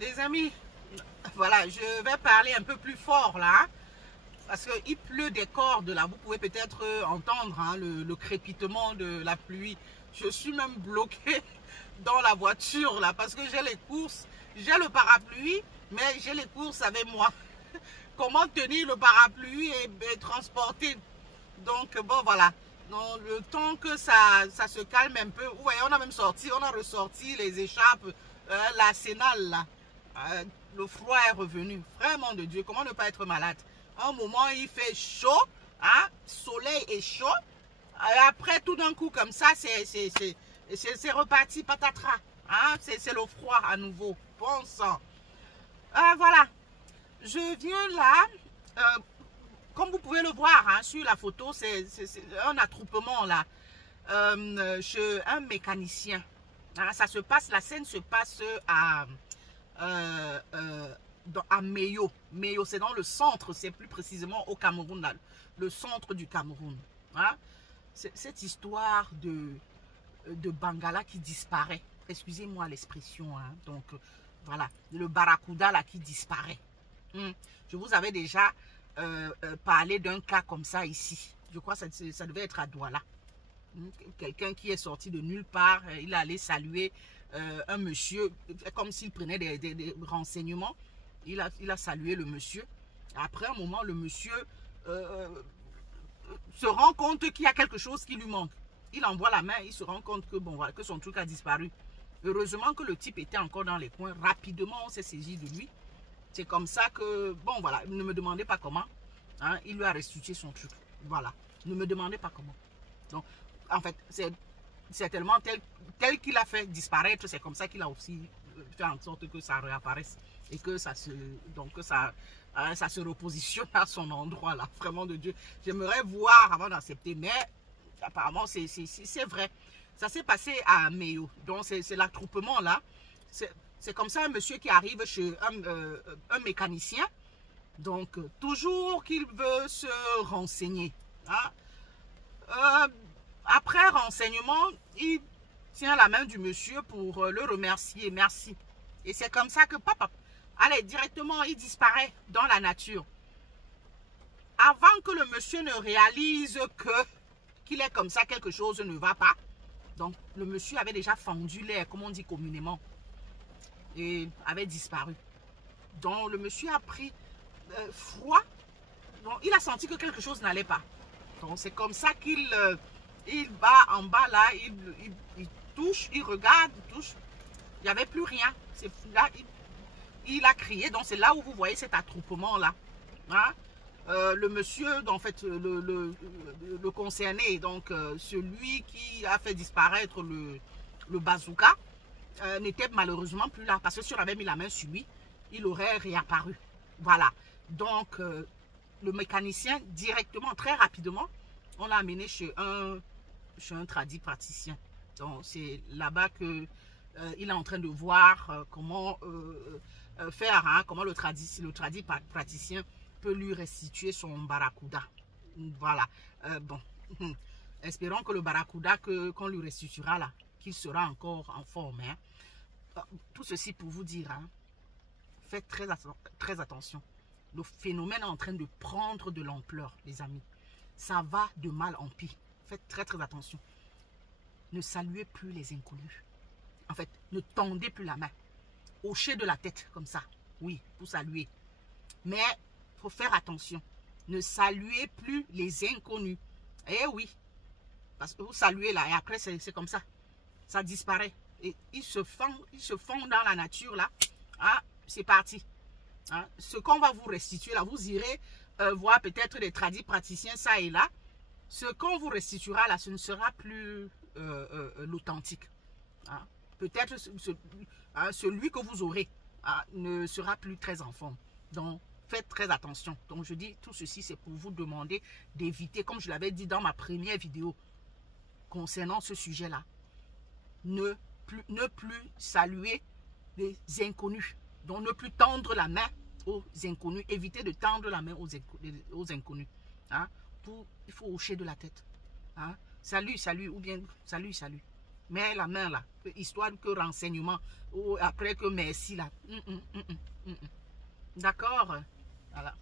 Les amis, voilà, je vais parler un peu plus fort là, parce qu'il pleut des cordes là. Vous pouvez peut-être entendre hein, le crépitement de la pluie. Je suis même bloquée dans la voiture là, parce que j'ai les courses, j'ai le parapluie, mais j'ai les courses avec moi. Comment tenir le parapluie et transporter? Donc bon voilà. Donc, le temps que ça se calme un peu, vous voyez, on a même sorti, on a ressorti les écharpes, l'arsenal là. Le froid est revenu. Vraiment de Dieu, comment ne pas être malade? Un moment, il fait chaud, hein, soleil est chaud. Après, tout d'un coup, comme ça, c'est reparti patatras. Hein, c'est le froid à nouveau. Bon sang. Voilà. Je viens là. Comme vous pouvez le voir hein, sur la photo, c'est un attroupement là. Chez un mécanicien. Hein, ça se passe, la scène se passe à Meyo. Meyo, c'est dans le centre, c'est plus précisément au Cameroun, là, le centre du Cameroun. Hein? Cette histoire de Bangala qui disparaît. Excusez-moi l'expression. Hein? Donc, voilà, le barracuda là qui disparaît. Je vous avais déjà parlé d'un cas comme ça ici. Je crois que ça devait être à Douala. Quelqu'un qui est sorti de nulle part, il allait saluer un monsieur, comme s'il prenait des renseignements. Il a salué le monsieur. Après un moment, le monsieur se rend compte qu'il y a quelque chose qui lui manque. Il envoie la main, il se rend compte que, bon, voilà, que son truc a disparu. Heureusement que le type était encore dans les coins. Rapidement, on s'est saisi de lui. C'est comme ça que, bon, voilà, ne me demandez pas comment. Hein, il lui a restitué son truc. Voilà, ne me demandez pas comment. Donc, en fait, c'est tellement tel qu'il a fait disparaître, c'est comme ça qu'il a aussi fait en sorte que ça réapparaisse et que ça se, donc, que ça se repositionne à son endroit là. Vraiment de Dieu. J'aimerais voir avant d'accepter, mais apparemment c'est vrai. Ça s'est passé à Meyo. Donc c'est l'attroupement là. C'est comme ça un monsieur qui arrive chez un mécanicien. Donc toujours qu'il veut se renseigner. Hein? Après renseignement, il tient la main du monsieur pour le remercier. Merci. Et c'est comme ça que papa, allez, directement, il disparaît dans la nature. Avant que le monsieur ne réalise qu'il est comme ça, quelque chose ne va pas. Donc, le monsieur avait déjà fendu l'air, comme on dit communément, et avait disparu. Donc, le monsieur a pris froid. Donc, il a senti que quelque chose n'allait pas. Donc, c'est comme ça qu'il il va en bas là, il touche, il regarde, il touche. Il n'y avait plus rien. Là, il a crié. Donc, c'est là où vous voyez cet attroupement là. Hein? Le monsieur, en fait, le concerné, donc celui qui a fait disparaître le bazooka, n'était malheureusement plus là. Parce que si on avait mis la main sur lui, il aurait réapparu. Voilà. Donc, le mécanicien, directement, très rapidement, on l'a amené chez un tradit praticien. Donc, c'est là-bas que il est en train de voir comment faire, hein, comment le tradit praticien peut lui restituer son barracuda. Voilà. Bon. Espérons que le barracuda qu'on lui restituera là, qu'il sera encore en forme. Hein. Tout ceci pour vous dire, hein, faites très attention. Le phénomène est en train de prendre de l'ampleur, les amis. Ça va de mal en pis. Faites très attention. Ne saluez plus les inconnus. En fait, ne tendez plus la main. Hochez de la tête comme ça. Oui, pour saluer. Mais il faut faire attention. Ne saluez plus les inconnus. Eh oui. Parce que vous saluez là et après c'est comme ça. Ça disparaît. Et ils se font dans la nature là. Ah, c'est parti. Hein? Ce qu'on va vous restituer là, vous irez voir peut-être des tradis praticiens ça et là. Ce qu'on vous restituera là, ce ne sera plus l'authentique. Hein? Peut-être celui que vous aurez ne sera plus très en forme. Donc, faites très attention. Donc, je dis, tout ceci, c'est pour vous demander d'éviter, comme je l'avais dit dans ma première vidéo concernant ce sujet-là, ne plus saluer les inconnus. Donc, ne plus tendre la main aux inconnus. Évitez de tendre la main aux inconnus. Hein? Il faut hocher de la tête. Hein? Salut, ou bien salut. mets la main là, histoire que renseignement, ou après que merci là. D'accord? Voilà.